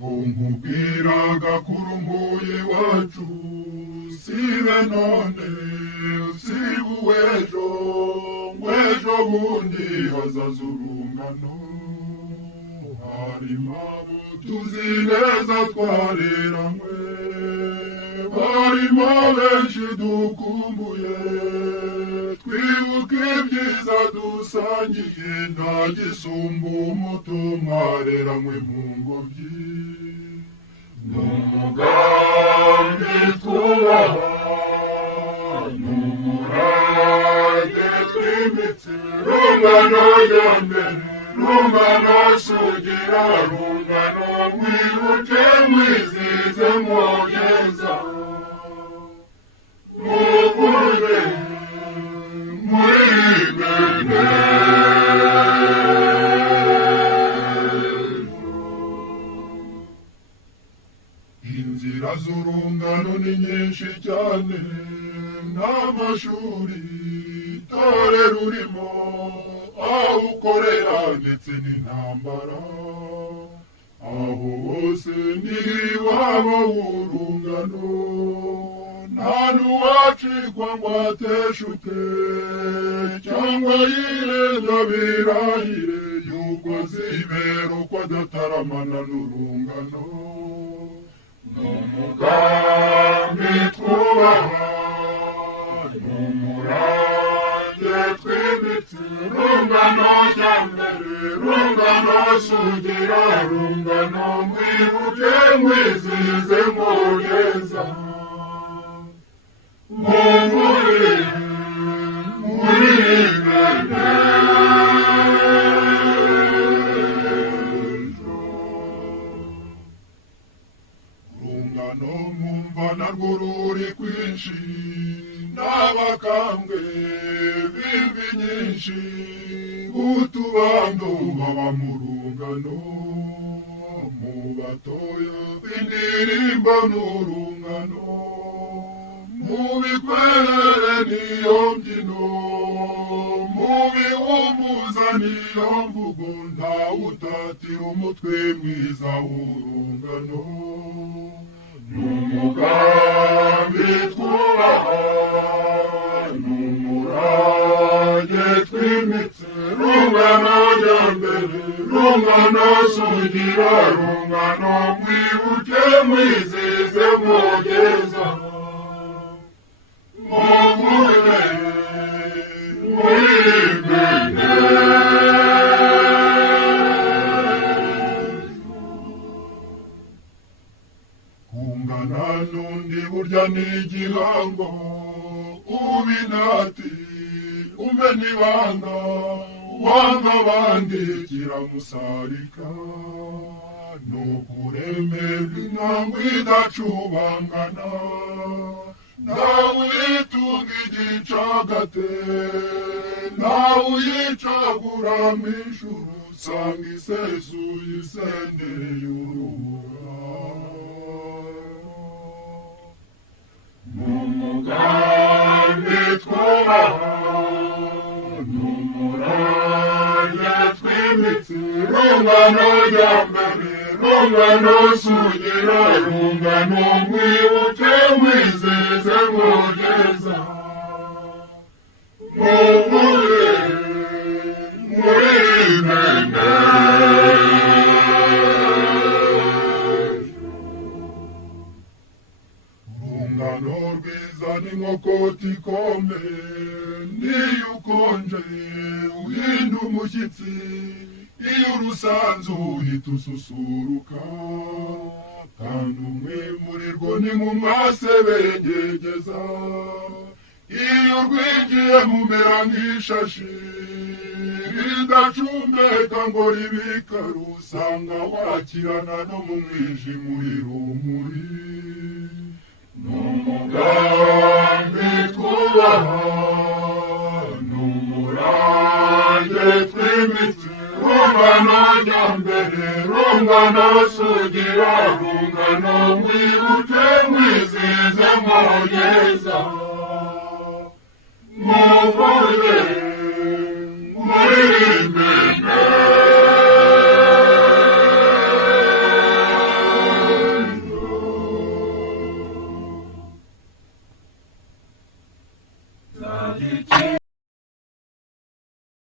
nkubwiraga kurumbuye iwacu sibe none sibe uw'ejo ngw'ejo bundi hazaza urungano harimo abo tuzi neza twareranywe barimo benshi dukumbuye twibuka ibyiza dusangiye nta gisumba umuto mwareranywe mu ngobyi n'umugambi twubaha n'umurage twimitse rungano rya mbere rungano sugira rungano mwibuke mwizize mwogeza mukunde mwibene inzira z'urungano ni nyinshi cyane n'amashuri dore rurimo aho ukorera ndetse n'intambara aho hose ni iwabo w'urungano nta n'uwacikwa ngo ateshuke cyangwa yirenga birahire yuko zibera uko adataramana n'urungano n'umugambi twubaha n'umurage twimitse rungano rya mbere rungano sugira rungano mwibuke mwizize mwogeza rungano mwumva narwo ruri kwinshi n'abakambwe b'imvi nyinshi utubando baba mu rungano mu batoya b'indirimbo n'urungano mu bikwerere niyo mbyino mu bihumuza niyo mvugo ntawutatira umutwe mwiza w'urungano n'umugambi twubaha n'umurage twimitse rungano rya mbere rungano sugira rungano mwibuke mwizize mwogeza mukunde mwibene kungana n'undi burya ni igihango ubinati umena ibanga wanga abandi kiramusarika nukuremerwa intambwe idacubangana ntawe uyitunga igicagate ntawe uyicaguramo inshuro usanga isesuye isendereye urubura n'umugambi twubaha n'umurage twimitse rungano rya mbere rungano sugira rungano mwibuke mwizize mwogeza mukunde mwibene urungano rwiza n'inkokoti ikome niyo ukonje uhinda umushyitsi iyo urusanzu uhita ususuruka kandi umwe muri rwo ni mu mwasebengegeza iyo rwinjiye mumera nk'ishashi ridacumbeka ngo ribika rusanga wakirana no mu mwijima uri rumuri n'umugambi twubaha n'umurage twimitse rungano rya mbere rungano sugira rungano mwibuke mwizize mwogeza mukunde mwibene